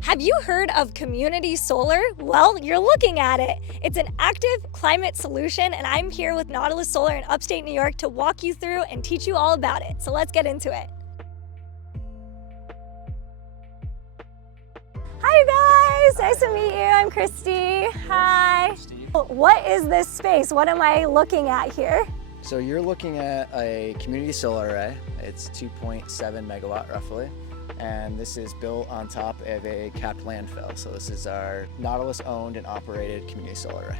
Have you heard of community solar? Well, you're looking at it. It's an active climate solution, and I'm here with Nautilus Solar in upstate New York to walk you through and teach you all about it. So let's get into it. Hi, you guys. Nice to meet you. I'm Christy. Hi. What is this space? What am I looking at here? So you're looking at a community solar array. It's 2.7 megawatt roughly. And this is built on top of a capped landfill. So this is our Nautilus owned and operated community solar array.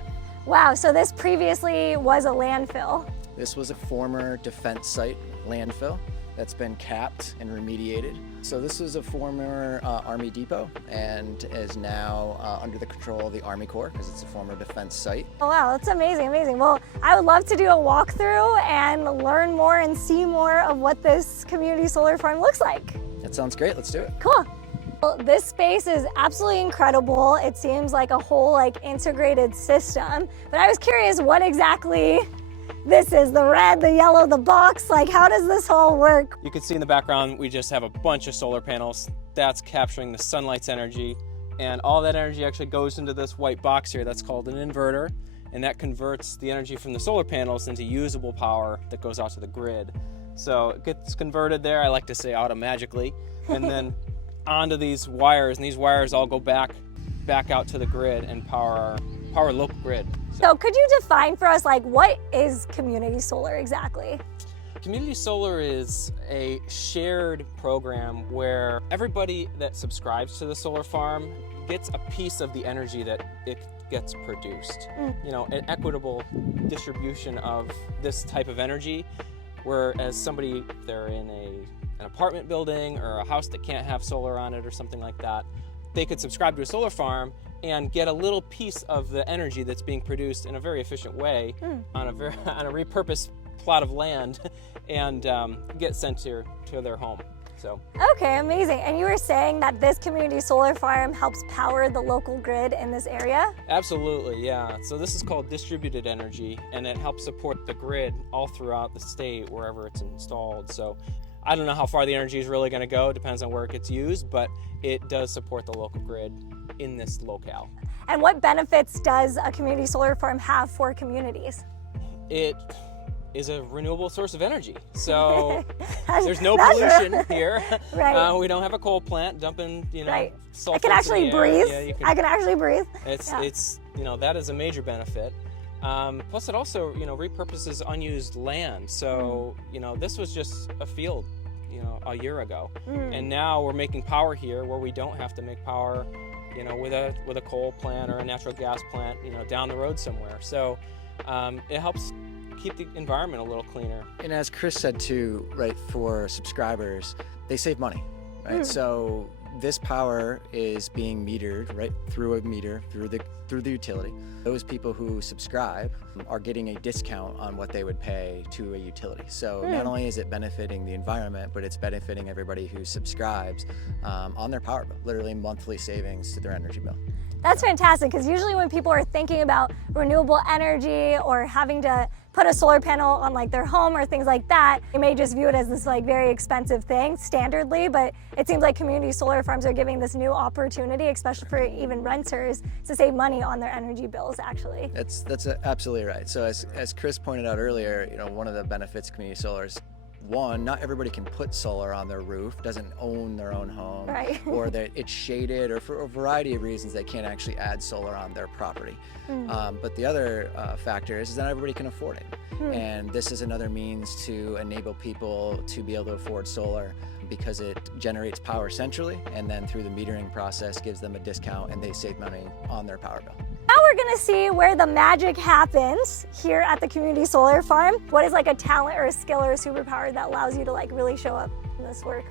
Wow, so this previously was a landfill. This was a former defense site landfill that's been capped and remediated. So this was a former Army depot and is now under the control of the Army Corps because it's a former defense site. Oh wow, that's amazing, amazing. Well, I would love to do a walkthrough and learn more and see more of what this community solar farm looks like. That sounds great, let's do it. Cool. Well, this space is absolutely incredible. It seems like a whole integrated system, but I was curious what exactly this is, the red, the yellow, the box, how does this all work? You can see in the background, we just have a bunch of solar panels. That's capturing the sunlight's energy, and all that energy actually goes into this white box here. That's called an inverter, and that converts the energy from the solar panels into usable power that goes out to the grid. So it gets converted there, I like to say auto-magically, and then onto these wires, and these wires all go back out to the grid and power our local grid. So could you define for us, what is community solar exactly? Community solar is a shared program where everybody that subscribes to the solar farm gets a piece of the energy that it gets produced. You know, an equitable distribution of this type of energy, whereas somebody, if they're in an apartment building or a house that can't have solar on it or something like that, they could subscribe to a solar farm and get a little piece of the energy that's being produced in a very efficient way on a repurposed plot of land and get sent to their home. So. Okay, amazing. And you were saying that this community solar farm helps power the local grid in this area? Absolutely, yeah. So this is called distributed energy, and it helps support the grid all throughout the state wherever it's installed. So I don't know how far the energy is really going to go, depends on where it gets used, but it does support the local grid in this locale. And what benefits does a community solar farm have for communities? It is a renewable source of energy. So there's no pollution here. Right. We don't have a coal plant dumping, sulfates I can actually breathe. Yeah, I can actually breathe. It's that is a major benefit. Plus it also, repurposes unused land. So, this was just a field, a year ago. And now we're making power here where we don't have to make power, with a coal plant or a natural gas plant, down the road somewhere. So it helps keep the environment a little cleaner. And as Chris said too, right, for subscribers, they save money, right? So this power is being metered right through a meter, through the utility. Those people who subscribe are getting a discount on what they would pay to a utility. So not only is it benefiting the environment, but it's benefiting everybody who subscribes on their power bill, literally monthly savings to their energy bill. That's fantastic, because usually when people are thinking about renewable energy or having to put a solar panel on their home or things like that, they may just view it as this very expensive thing standardly, but it seems like community solar farms are giving this new opportunity, especially for even renters, to save money on their energy bills actually. That's absolutely right. So as Chris pointed out earlier, one of the benefits of community solar is, one, not everybody can put solar on their roof, doesn't own their own home, right. or that it's shaded, or for a variety of reasons they can't actually add solar on their property. But the other factor is that everybody can afford it. And this is another means to enable people to be able to afford solar because it generates power centrally, and then through the metering process gives them a discount and they save money on their power bill. Now we're gonna see where the magic happens here at the community solar farm. What is a talent or a skill or a superpower that allows you to really show up in this work?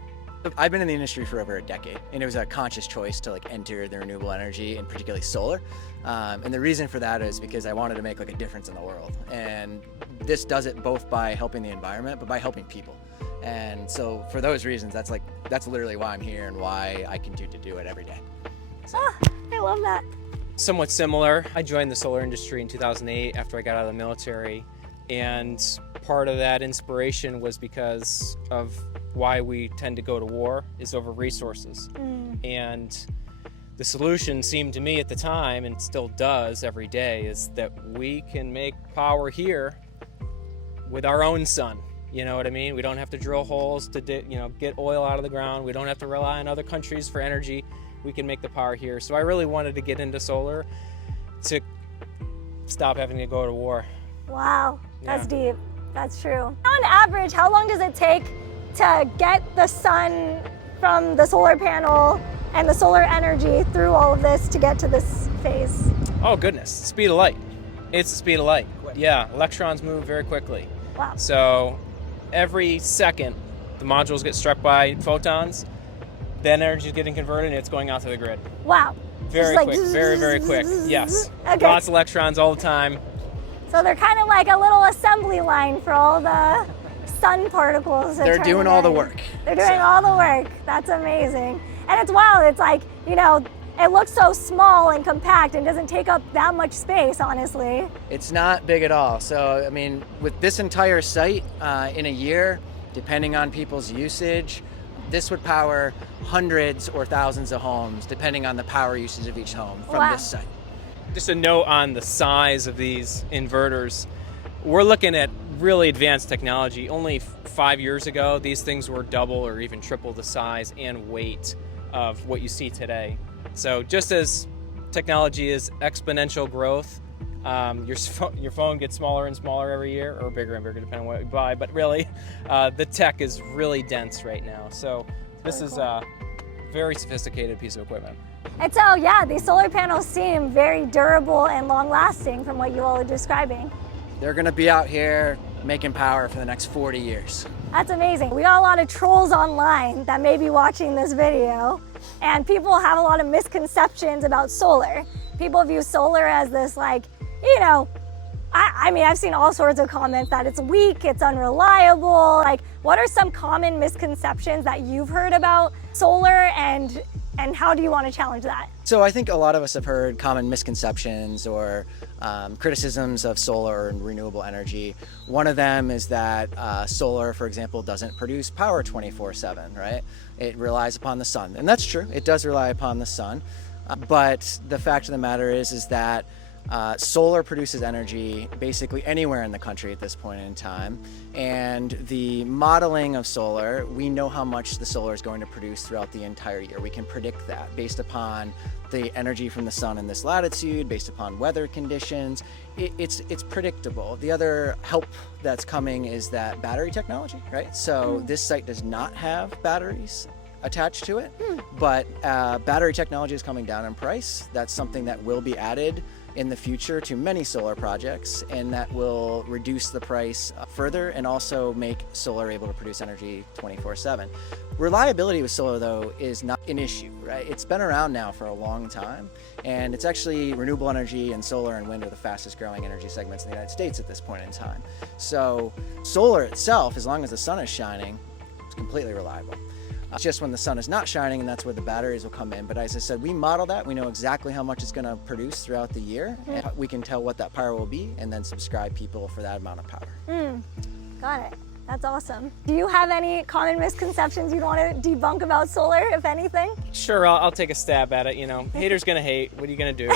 I've been in the industry for over a decade, and it was a conscious choice to enter the renewable energy, and particularly solar. And the reason for that is because I wanted to make a difference in the world. And this does it both by helping the environment, but by helping people. And so for those reasons, that's literally why I'm here and why I continue to do it every day. So. I love that. Somewhat similar. I joined the solar industry in 2008 after I got out of the military, and part of that inspiration was because of why we tend to go to war is over resources. And the solution seemed to me at the time, and still does every day, is that we can make power here with our own sun. You know what I mean? We don't have to drill holes to get oil out of the ground. We don't have to rely on other countries for energy. We can make the power here. So I really wanted to get into solar to stop having to go to war. Wow, that's deep. That's true. On average, how long does it take to get the sun from the solar panel and the solar energy through all of this to get to this phase? Oh goodness, speed of light. It's the speed of light. Yeah, electrons move very quickly. Wow. So every second the modules get struck by photons, then energy is getting converted and it's going out to the grid. Wow. Very Just quick, very, very quick. Yes. Okay. Lots of electrons all the time. So they're kind of like a little assembly line for all the sun particles. They're doing all the work. They're doing all the work. That's amazing. And it's wild. It's like, you know, it looks so small and compact and doesn't take up that much space, honestly. It's not big at all. So, I mean, with this entire site in a year, depending on people's usage, this would power hundreds or thousands of homes, depending on the power usage of each home from this site. Just a note on the size of these inverters. We're looking at really advanced technology. Only 5 years ago, these things were double or even triple the size and weight of what you see today. So just as technology is exponential growth, your phone gets smaller and smaller every year, or bigger and bigger depending on what you buy, but really the tech is really dense right now. So this is a very sophisticated piece of equipment. And so, yeah, these solar panels seem very durable and long-lasting from what you all are describing. They're gonna be out here making power for the next 40 years. That's amazing. We got a lot of trolls online that may be watching this video, and people have a lot of misconceptions about solar. People view solar as this, like, you know, I mean, I've seen all sorts of comments that it's weak, it's unreliable. Like, what are some common misconceptions that you've heard about solar, and how do you want to challenge that? So I think a lot of us have heard common misconceptions or criticisms of solar and renewable energy. One of them is that solar, for example, doesn't produce power 24/7, right? It relies upon the sun, and that's true. It does rely upon the sun, but the fact of the matter is that solar produces energy basically anywhere in the country at this point in time, and the modeling of solar, we know how much the solar is going to produce throughout the entire year. We can predict that based upon the energy from the sun in this latitude, based upon weather conditions. It's predictable. The other help that's coming is that battery technology, right? So this site does not have batteries attached to it, but battery technology is coming down in price. That's something that will be added in the future to many solar projects, and that will reduce the price further and also make solar able to produce energy 24/7. Reliability with solar, though, is not an issue, right? It's been around now for a long time, and it's actually renewable energy and solar and wind are the fastest growing energy segments in the United States at this point in time. So solar itself, as long as the sun is shining, is completely reliable. It's just when the sun is not shining, and that's where the batteries will come in. But as I said, we model that. We know exactly how much it's going to produce throughout the year. And we can tell what that power will be and then subscribe people for that amount of power. Got it. That's awesome. Do you have any common misconceptions you'd want to debunk about solar, if anything? Sure, I'll take a stab at it. You know, haters gonna hate. What are you gonna do?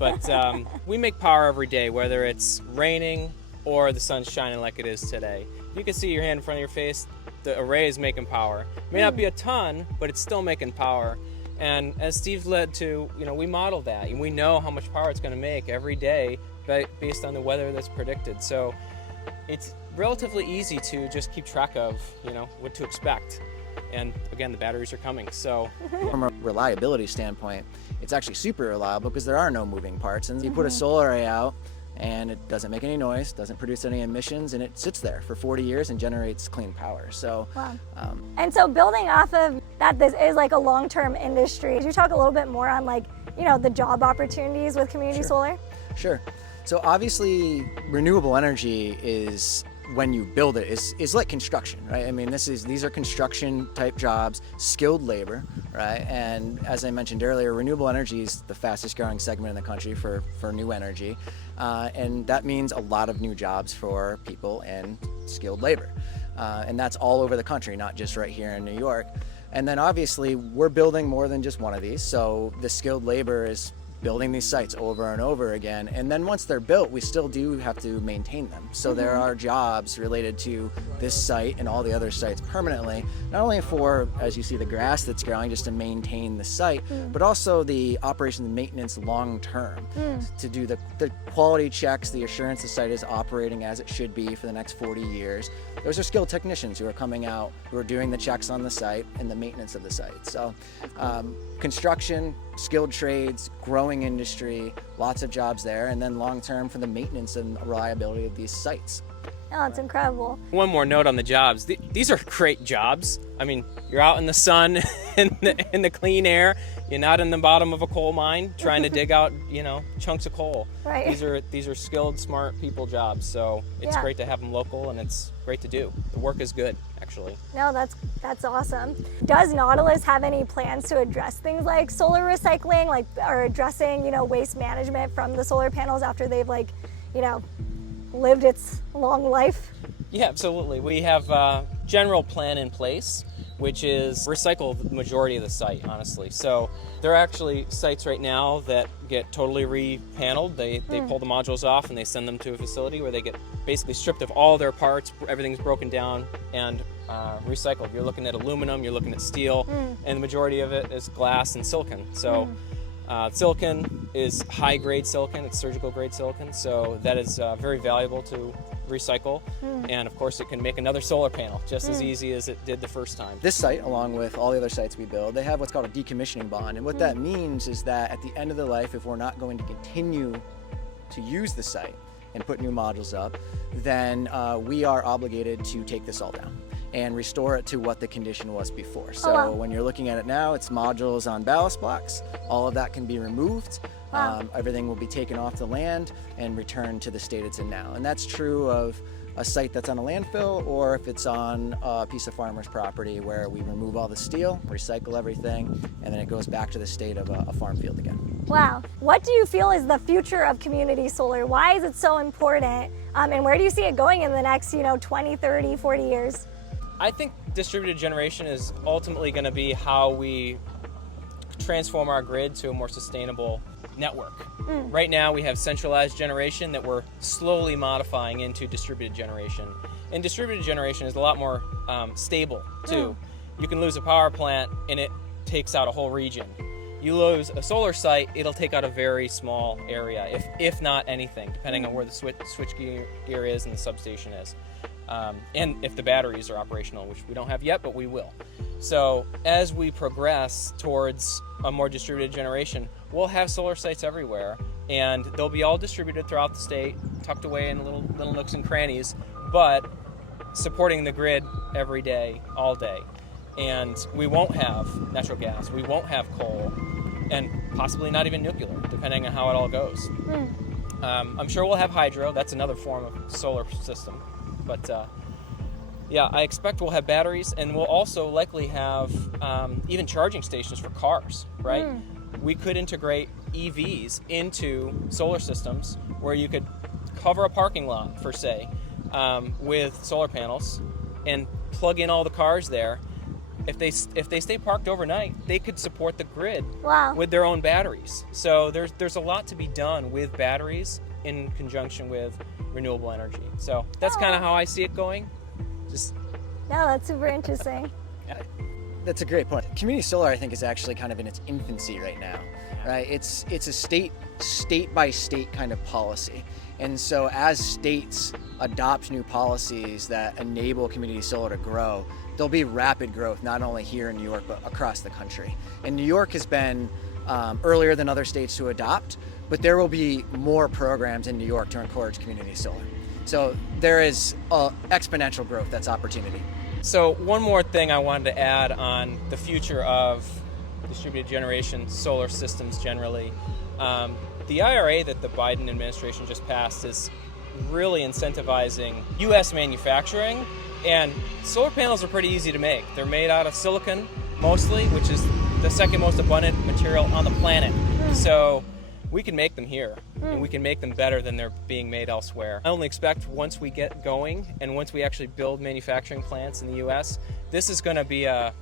But we make power every day, whether it's raining or the sun's shining like it is today. You can see your hand in front of your face. The array is making power. It may not be a ton, but it's still making power. And as Steve led to, you know, we model that, and we know how much power it's going to make every day based on the weather that's predicted. So it's relatively easy to just keep track of, you know, what to expect. And again, the batteries are coming. So from a reliability standpoint, it's actually super reliable because there are no moving parts. And you put a solar array out, and it doesn't make any noise, doesn't produce any emissions, and it sits there for 40 years and generates clean power. So, And so building off of that, this is like a long-term industry. Could you talk a little bit more on, like, you know, the job opportunities with community solar? Sure. So obviously renewable energy is, when you build it, is like construction, right? I mean, these are construction type jobs, skilled labor, right? And as I mentioned earlier, renewable energy is the fastest growing segment in the country for new energy. And that means a lot of new jobs for people and skilled labor. And that's all over the country, not just right here in New York. And then obviously we're building more than just one of these. So the skilled labor is building these sites over and over again. And then once they're built, we still do have to maintain them. So there are jobs related to this site and all the other sites permanently, not only for, as you see, the grass that's growing just to maintain the site, but also the operation and maintenance long term to do the quality checks, the assurance the site is operating as it should be for the next 40 years. Those are skilled technicians who are coming out, who are doing the checks on the site and the maintenance of the site. So construction, skilled trades, growing industry, lots of jobs there, and then long term for the maintenance and reliability of these sites. Oh, it's incredible. One more note on the jobs. These are great jobs. I mean, you're out in the sun, in the clean air. You're not in the bottom of a coal mine trying to dig out, chunks of coal. Right. These are skilled, smart people jobs. So it's great to have them local, and it's great to do. The work is good, actually. No, that's awesome. Does Nautilus have any plans to address things like solar recycling, or addressing, waste management from the solar panels after they've lived its long life? Yeah, absolutely. We have a general plan in place, which is recycle the majority of the site, honestly. So there are actually sites right now that get totally repaneled. They pull the modules off and they send them to a facility where they get basically stripped of all their parts, everything's broken down and recycled. You're looking at aluminum, you're looking at steel, and the majority of it is glass and silicon. So silicon is high-grade silicon, it's surgical-grade silicon, so that is very valuable to recycle, and of course it can make another solar panel just as easy as it did the first time. This site, along with all the other sites we build, they have what's called a decommissioning bond, and what that means is that at the end of the life, if we're not going to continue to use the site and put new modules up, then we are obligated to take this all down and restore it to what the condition was before. So when you're looking at it now, it's modules on ballast blocks. All of that can be removed. Everything will be taken off the land and returned to the state it's in now. And that's true of a site that's on a landfill, or if it's on a piece of farmer's property where we remove all the steel, recycle everything, and then it goes back to the state of a farm field again. Wow. What do you feel is the future of community solar? Why is it so important? And where do you see it going in the next 20, 30, 40 years? I think distributed generation is ultimately going to be how we transform our grid to a more sustainable network. Right now we have centralized generation that we're slowly modifying into distributed generation. And distributed generation is a lot more stable too. You can lose a power plant and it takes out a whole region. You lose a solar site, it'll take out a very small area, if not anything, depending on where the switch gear is and the substation is. And if the batteries are operational, which we don't have yet, but we will. So as we progress towards a more distributed generation, we'll have solar sites everywhere, and they'll be all distributed throughout the state, tucked away in little nooks and crannies, but supporting the grid every day, all day. And we won't have natural gas, we won't have coal, and possibly not even nuclear, depending on how it all goes. I'm sure we'll have hydro, that's another form of solar system. But yeah, I expect we'll have batteries, and we'll also likely have even charging stations for cars, right? We could integrate EVs into solar systems where you could cover a parking lot, for say, with solar panels and plug in all the cars there. If they stay parked overnight, they could support the grid with their own batteries. So there's a lot to be done with batteries in conjunction with renewable energy. So that's kind of how I see it going. No, that's super interesting. That's a great point. Community solar, I think, is actually kind of in its infancy right now, right? It's a state by state kind of policy. And so as states adopt new policies that enable community solar to grow, there'll be rapid growth, not only here in New York, but across the country. And New York has been earlier than other states to adopt, but there will be more programs in New York to encourage community solar. So there is exponential growth that's opportunity. So one more thing I wanted to add on the future of distributed generation solar systems generally. The IRA that the Biden administration just passed is really incentivizing U.S. manufacturing, and solar panels are pretty easy to make. They're made out of silicon mostly, which is the second most abundant material on the planet. So we can make them here, and we can make them better than they're being made elsewhere. I only expect once we get going and once we actually build manufacturing plants in the U.S., this is going to be a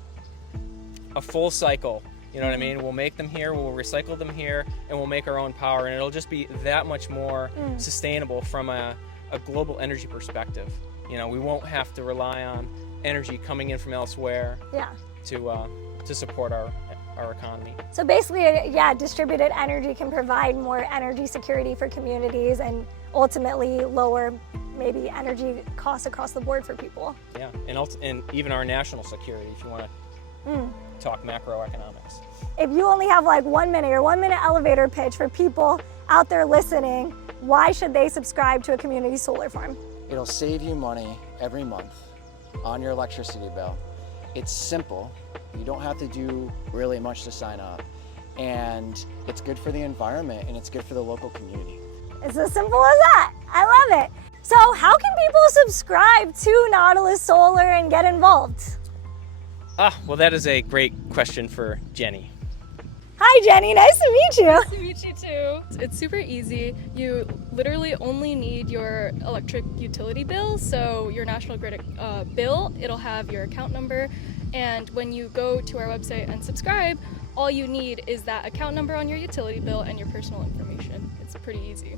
a full cycle. You know what I mean? We'll make them here, we'll recycle them here, and we'll make our own power, and it'll just be that much more sustainable from a global energy perspective. You know, we won't have to rely on energy coming in from elsewhere to support our economy. So basically, yeah, distributed energy can provide more energy security for communities and ultimately lower maybe energy costs across the board for people. Yeah, and even our national security, if you want to talk macroeconomics. If you only have like 1 minute or 1 minute elevator pitch for people out there listening, why should they subscribe to a community solar farm? It'll save you money every month on your electricity bill. It's simple. You don't have to do really much to sign up. And it's good for the environment and it's good for the local community. It's as simple as that. I love it. So how can people subscribe to Nautilus Solar and get involved? Well, that is a great question for Jenny. Hi, Jenny. Nice to meet you. Nice to meet you too. It's super easy. You literally only need your electric utility bill, so your National Grid bill. It'll have your account number, and when you go to our website and subscribe, all you need is that account number on your utility bill and your personal information. It's pretty easy.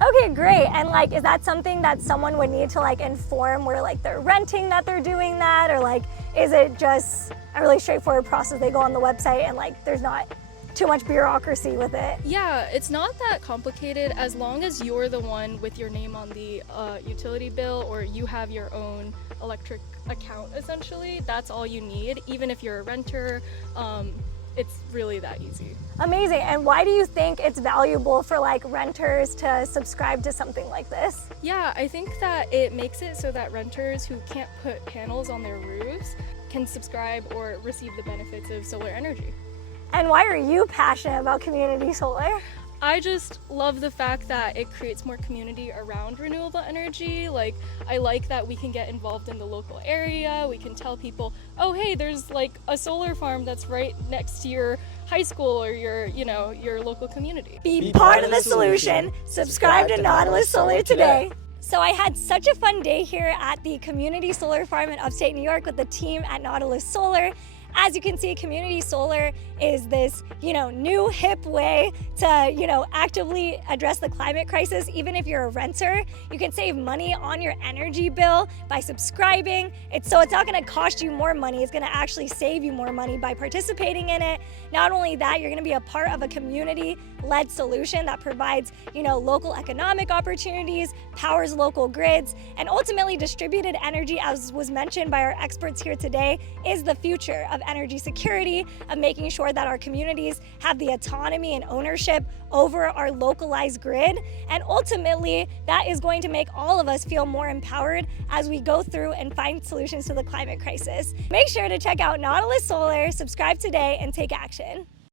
Okay, great. And like, is that something that someone would need to like inform where like they're renting that they're doing that? Or like, is it just a really straightforward process? They go on the website and like, there's not too much bureaucracy with it? Yeah, it's not that complicated as long as you're the one with your name on the utility bill, or you have your own electric account essentially. That's all you need. Even if you're a renter, it's really that easy. Amazing. And why do you think it's valuable for like renters to subscribe to something like this? Yeah, I think that it makes it so that renters who can't put panels on their roofs can subscribe or receive the benefits of solar energy. And why are you passionate about community solar? I just love the fact that it creates more community around renewable energy. Like, I like that we can get involved in the local area. We can tell people, oh, hey, there's like a solar farm that's right next to your high school or your local community. Be part of the solution. Subscribe to Nautilus Solar today. So I had such a fun day here at the community solar farm in upstate New York with the team at Nautilus Solar. As you can see, community solar is this, new hip way to, actively address the climate crisis. Even if you're a renter, you can save money on your energy bill by subscribing. So it's not going to cost you more money. It's going to actually save you more money by participating in it. Not only that, you're going to be a part of a community-led solution that provides, local economic opportunities, powers local grids, and ultimately distributed energy, as was mentioned by our experts here today, is the future of energy security, of making sure that our communities have the autonomy and ownership over our localized grid. And ultimately, that is going to make all of us feel more empowered as we go through and find solutions to the climate crisis. Make sure to check out Nautilus Solar, subscribe today, and take action.